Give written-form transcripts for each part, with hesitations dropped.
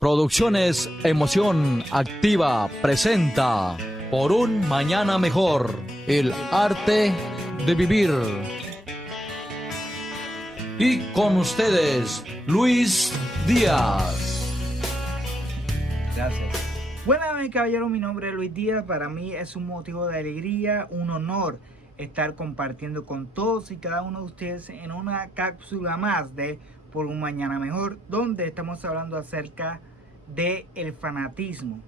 Producciones Emoción Activa presenta Por un Mañana Mejor, el arte de vivir. Y con ustedes, Luis Díaz. Gracias. Buenas noches, caballeros. Mi nombre es Luis Díaz. Para mí es un motivo de alegría, un honor estar compartiendo con todos y cada uno de ustedes en una cápsula más de Por un Mañana Mejor, donde estamos hablando acerca del fanatismo.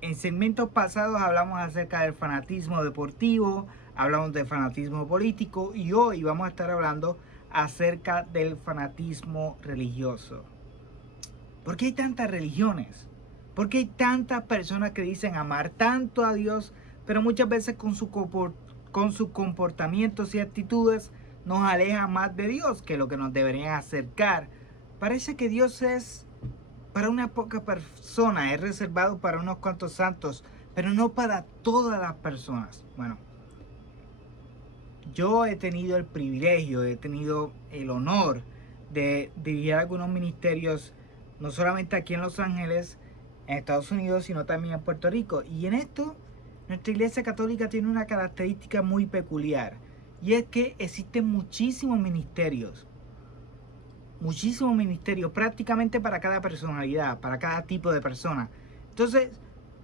En segmentos pasados hablamos acerca del fanatismo deportivo, hablamos del fanatismo político y hoy vamos a estar hablando acerca del fanatismo religioso. ¿Por qué hay tantas religiones? ¿Por qué hay tantas personas que dicen amar tanto a Dios, pero muchas veces con sus comportamientos y actitudes nos alejan más de Dios que lo que nos deberían acercar? Parece que Dios es para una poca persona, es reservado para unos cuantos santos, pero no para todas las personas. Bueno, yo he tenido el privilegio, he tenido el honor de dirigir algunos ministerios, no solamente aquí en Los Ángeles, en Estados Unidos, sino también en Puerto Rico. Y en esto, nuestra Iglesia Católica tiene una característica muy peculiar, y es que existen muchísimos ministerios prácticamente para cada personalidad, para cada tipo de persona. Entonces,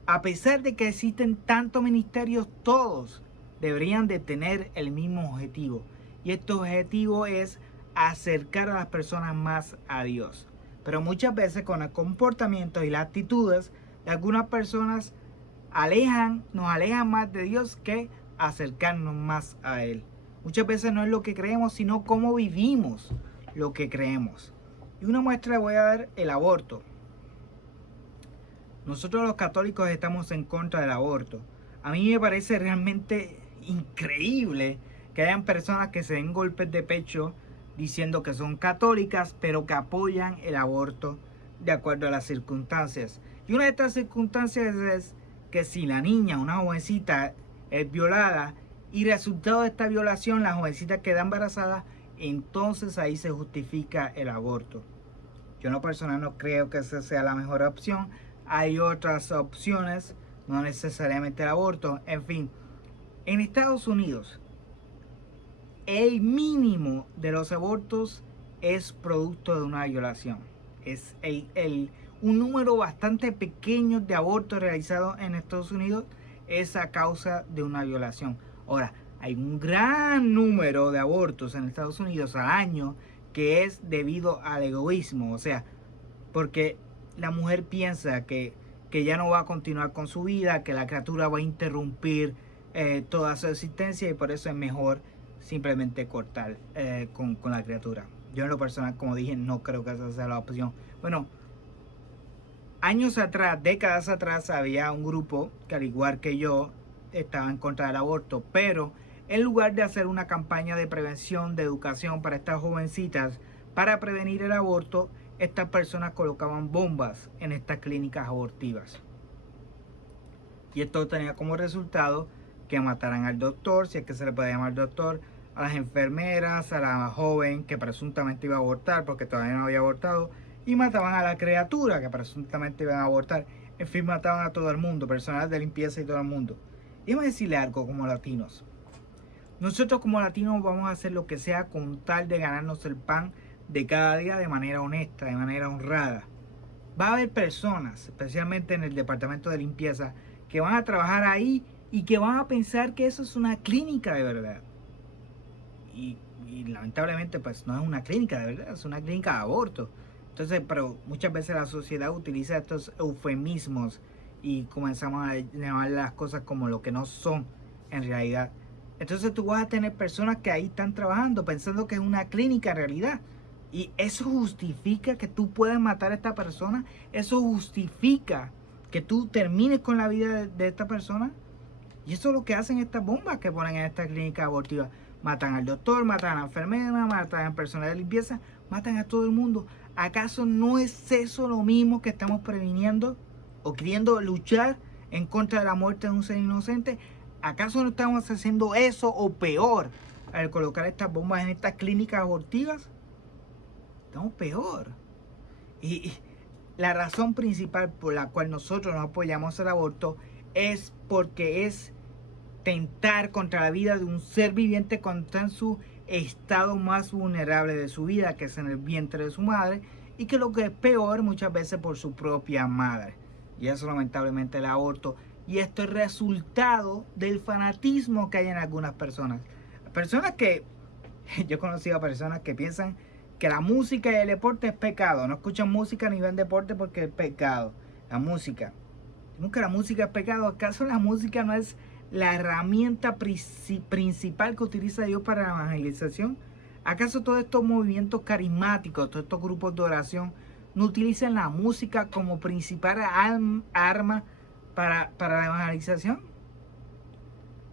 a pesar de que existen tantos ministerios, todos deberían de tener el mismo objetivo. Y este objetivo es acercar a las personas más a Dios. Pero muchas veces con el comportamiento y las actitudes de algunas personas nos alejan más de Dios que acercarnos más a Él. Muchas veces no es lo que creemos, sino cómo vivimos lo que creemos. Y una muestra le voy a dar: el aborto. Nosotros los católicos estamos en contra del aborto. A mí me parece realmente increíble que hayan personas que se den golpes de pecho diciendo que son católicas, pero que apoyan el aborto de acuerdo a las circunstancias. Y una de estas circunstancias es que si la niña, una jovencita, es violada y resultado de esta violación la jovencita queda embarazada, entonces ahí se justifica el aborto. Yo en lo personal no creo que esa sea la mejor opción. Hay otras opciones, no necesariamente el aborto. En fin, en Estados Unidos, el mínimo de los abortos es producto de una violación. Es un número bastante pequeño de abortos realizados en Estados Unidos es a causa de una violación. Ahora, hay un gran número de abortos en Estados Unidos al año que es debido al egoísmo, o sea, porque la mujer piensa que ya no va a continuar con su vida, que la criatura va a interrumpir toda su existencia y por eso es mejor simplemente cortar con la criatura. Yo en lo personal, como dije, no creo que esa sea la opción. Bueno, años atrás, décadas atrás, había un grupo que al igual que yo estaba en contra del aborto, pero en lugar de hacer una campaña de prevención, de educación para estas jovencitas, para prevenir el aborto, estas personas colocaban bombas en estas clínicas abortivas. Y esto tenía como resultado que mataran al doctor, si es que se le puede llamar doctor, a las enfermeras, a la joven que presuntamente iba a abortar porque todavía no había abortado, y mataban a la criatura que presuntamente iban a abortar. En fin, mataban a todo el mundo, personal de limpieza y todo el mundo. Y vamos a decirle algo como latinos. Nosotros como latinos vamos a hacer lo que sea con tal de ganarnos el pan de cada día de manera honesta, de manera honrada. Va a haber personas, especialmente en el departamento de limpieza, que van a trabajar ahí y que van a pensar que eso es una clínica de verdad. Y lamentablemente pues no es una clínica de verdad, es una clínica de aborto. Entonces, pero muchas veces la sociedad utiliza estos eufemismos y comenzamos a llamar las cosas como lo que no son en realidad. Entonces tú vas a tener personas que ahí están trabajando pensando que es una clínica en realidad. Y eso justifica que tú puedas matar a esta persona. Eso justifica que tú termines con la vida de esta persona. Y eso es lo que hacen estas bombas que ponen en esta clínica abortiva. Matan al doctor, matan a la enfermera, matan al personal de limpieza, matan a todo el mundo. ¿Acaso no es eso lo mismo que estamos previniendo o queriendo luchar en contra de la muerte de un ser inocente? ¿Acaso no estamos haciendo eso o peor al colocar estas bombas en estas clínicas abortivas? Estamos peor. Y la razón principal por la cual nosotros no apoyamos el aborto es porque es tentar contra la vida de un ser viviente cuando está en su estado más vulnerable de su vida, que es en el vientre de su madre, y que lo que es peor, muchas veces por su propia madre. Y eso lamentablemente el aborto. Y esto es resultado del fanatismo que hay en algunas personas. Personas que, yo he conocido a personas que piensan que la música y el deporte es pecado. No escuchan música ni ven deporte porque es pecado. La música. Nunca la música es pecado. ¿Acaso la música no es la herramienta principal que utiliza Dios para la evangelización? ¿Acaso todos estos movimientos carismáticos, todos estos grupos de oración, no utilizan la música como principal arma para la evangelización?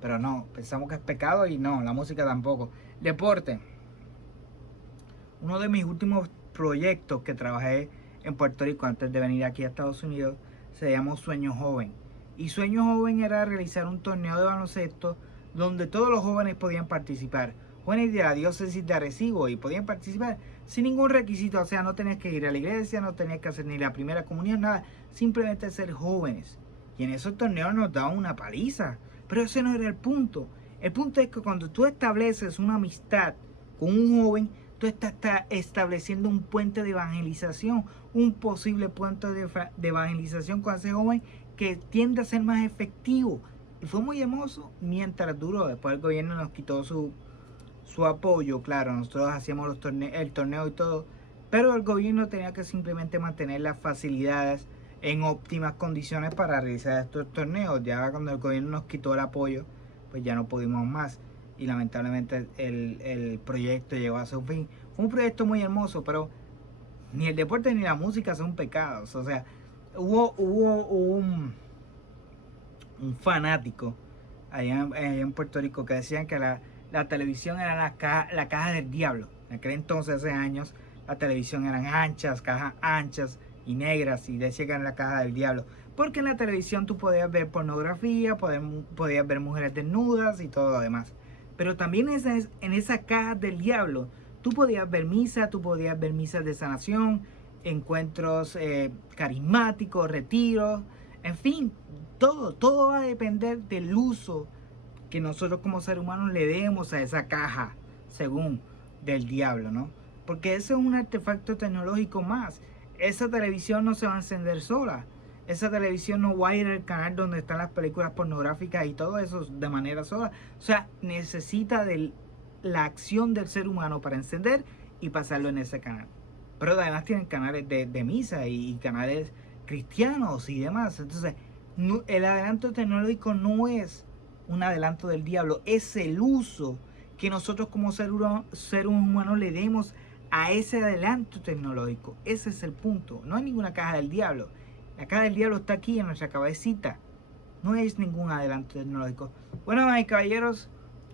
Pero no, pensamos que es pecado y no, la música tampoco. Deporte. Uno de mis últimos proyectos que trabajé en Puerto Rico antes de venir aquí a Estados Unidos se llamó Sueño Joven. Y Sueño Joven era realizar un torneo de baloncesto donde todos los jóvenes podían participar. Jóvenes de la diócesis de Arecibo, y podían participar sin ningún requisito. O sea, no tenías que ir a la iglesia, no tenías que hacer ni la primera comunión, nada. Simplemente ser jóvenes. Y en esos torneos nos daban una paliza. Pero ese no era el punto. El punto es que cuando tú estableces una amistad con un joven, tú estás estableciendo un puente de evangelización, un posible puente de evangelización con ese joven que tiende a ser más efectivo. Y fue muy hermoso mientras duró. Después el gobierno nos quitó su apoyo. Claro, nosotros hacíamos el torneo y todo, pero el gobierno tenía que simplemente mantener las facilidades en óptimas condiciones para realizar estos torneos. Ya cuando el gobierno nos quitó el apoyo, pues ya no pudimos más. Y lamentablemente el proyecto llegó a su fin. Fue un proyecto muy hermoso, pero ni el deporte ni la música son pecados. O sea, hubo un fanático allá en Puerto Rico que decían que la televisión era la caja del diablo. En aquel entonces, hace años, la televisión eran anchas, cajas anchas y negras, y decía que era la caja del diablo. Porque en la televisión tú podías ver pornografía, podías ver mujeres desnudas y todo lo demás. Pero también en esa caja del diablo tú podías ver misas de sanación, encuentros carismáticos, retiros, en fin, todo va a depender del uso que nosotros como seres humanos le demos a esa caja, según del diablo, ¿no? Porque ese es un artefacto tecnológico más. Esa televisión no se va a encender sola. Esa televisión no va a ir al canal donde están las películas pornográficas y todo eso de manera sola. O sea, necesita de la acción del ser humano para encender y pasarlo en ese canal. Pero además tienen canales de misa y canales cristianos y demás. Entonces, el adelanto tecnológico no es un adelanto del diablo, es el uso que nosotros como seres humanos le demos a ese adelanto tecnológico. Ese es el punto. No hay ninguna caja del diablo. La caja del diablo está aquí en nuestra cabecita. No es ningún adelanto tecnológico. Bueno, mis caballeros,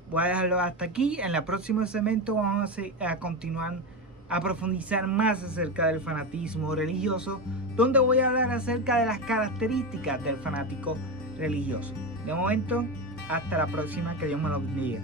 voy a dejarlo hasta aquí. En el próximo segmento vamos a continuar a profundizar más acerca del fanatismo religioso, donde voy a hablar acerca de las características del fanático religioso. De momento, hasta la próxima, que Dios me lo bendiga.